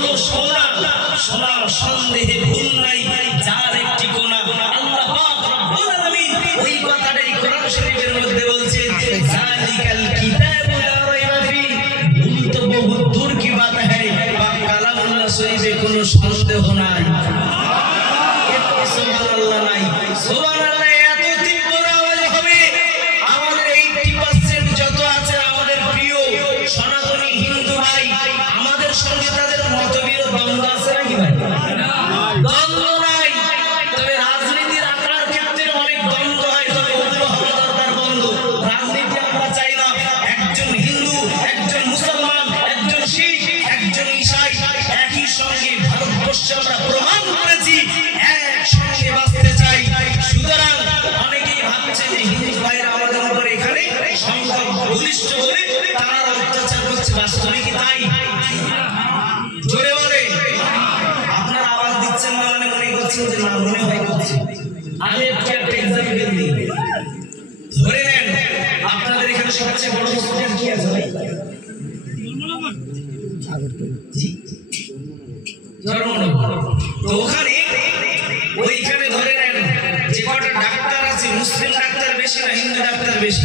হলো সোনা, সোনার সন্দেহে ভুল নাই, যার একটি কোনা। আল্লাহ পাক রব্বুল আলামিন ওই কথাটাই কোরআন শরীফের মধ্যে বলছেন, যালিকাল কিতাবু লা রাইবা ফি, ভুল তো বহুত দূর কি বাত है, পাক কালামুল্লাহ শরীফে কোনো সন্দেহ নাই। সুবহানাল্লাহ নাই, সুবহানাল্লাহ। এত তীব্র আওয়াজ হবে, আমাদের 80% যত আছে আমাদের প্রিয় সনাতনী হিন্দু ভাই, আমাদের সঙ্গে তাদের মতবিরোধ দ্বন্দ্ব আছে নাকি ভাই? দ্বন্দ্ব নাই, তবে রাজনীতির আকার ক্ষেত্রে অনেক দ্বন্দ্ব হয়, তবে ওগুলো হওয়া দরকার বন্ধ। রাজনীতি আমরা চাই না একজন হিন্দু, একজন মুসলমান, একজন শিখ, একজন ঈসাই একই সঙ্গে ভারতবর্ষে আমরা প্রমাণ করেছি একসঙ্গে বাঁচতে চাই। সুতরাং অনেকেই ভাবছে যে হিন্দু ভাইরা আমাদের উপর এখানে সংখ্যা বলিষ্ঠ বলে তারা অত্যাচার করছে, বাস্তবে কি তাই? জোরে বলে। আপনারা আওয়াজ দিচ্ছেন না, মনে মনে করছেন যে না, মনে হয় করছে। আমি একটা এক্সাম্পল দিই, ধরে নেন আপনাদের এখানে সবচেয়ে বড় হসপিটাল কি আছে ভাই? ধর্মনগর। তো ওখানে ওইখানে ধরে নেন যে কটা ডাক্তার আছে, মুসলিম ডাক্তার বেশি না হিন্দু ডাক্তার বেশি?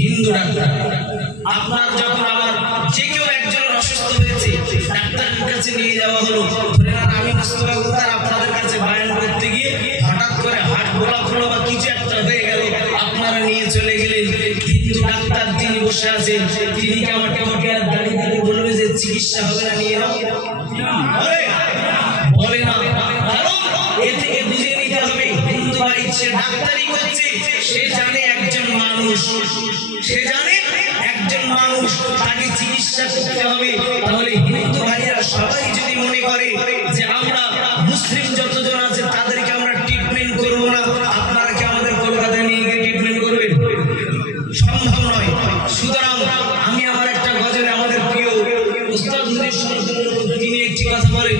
হিন্দু ডাক্তার। আপনার যখন আমার যে কেউ একজন অসুস্থ হয়েছে, ডাক্তারের কাছে নিয়ে যাওয়া হলো, ধরে নেন আমি মুস্তফা গুপ্তার আপনাদের কাছে বায়ান করতে গিয়ে হঠাৎ করে হার্ট ব্লক হলো বা কিছু একটা হয়ে গেল, আপনারা নিয়ে চলে গেলেন। হিন্দু ডাক্তার তিনি বসে আছেন, তিনি আমাকে আর দাঁড়িয়ে দাঁড়িয়ে বলবে যে চিকিৎসা হবে না, নিয়ে নাও? বলে না। কারণ এ থেকে বুঝে নিতে হবে হিন্দু ভাই সে ডাক্তারি করছে, সে জানে একজন মানুষ, সে জানে একজন মানুষ, তাকে চিকিৎসা করতে হবে। তাহলে হিন্দু ভাইয়েরা সবাই যদি মনে করে যে আমরা মুসলিম যতজন আছে তাদেরকে আমরা ট্রিটমেন্ট করবো না, আপনারা কি আমাদের কলকাতায় নিয়ে গিয়ে ট্রিটমেন্ট করবেন? সম্ভব নয়। সুতরাং আমি আমার একটা গজলে আমাদের প্রিয় উস্তাদ তিনি একটি কথা বলে,